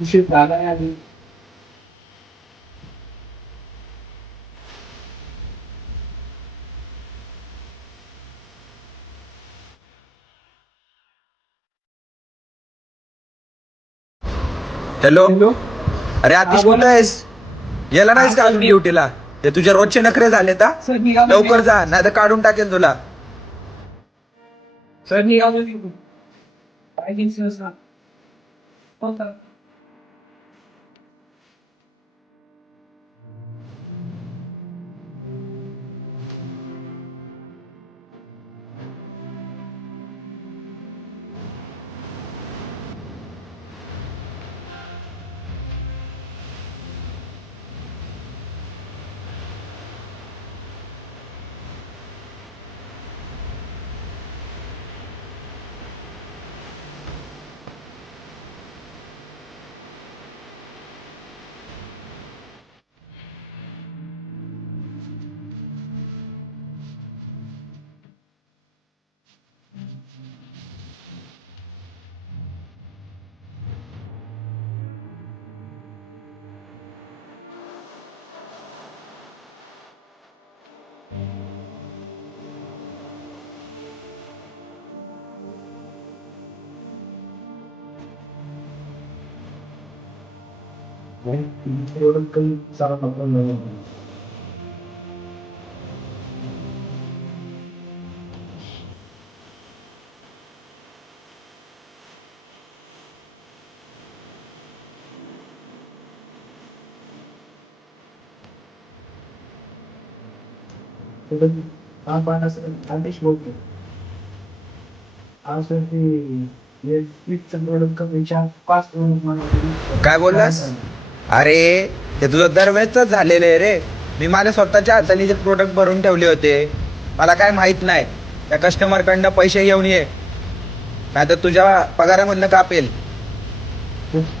उशीर झालाय आणि हॅलो. हॅलो. अरे आतिश बोला. कुठं आहेस? गेला नाहीस का हा, अजून मी- ड्युटीला? ते तुझ्या रोजचे नखरे झाले का? सर निघालो लवकर जा, नाही तर काढून टाकेल तुला. सर निघालो निघून पाहिजे सर होता एवढं काही चालत नव्हतं. काम पाहण्याचं आदेश बोलतो आज विचार पाच काय बोललास? अरे ते तुझं दरवेळेच झालेलं आहे रे. मी माझ्या स्वतःच्या हाताने जे प्रोडक्ट भरून ठेवले होते, मला काय माहित नाही. त्या कस्टमर कडनं पैसे घेऊन ये, नाही तर तुझ्या पगारामधनं कापेल.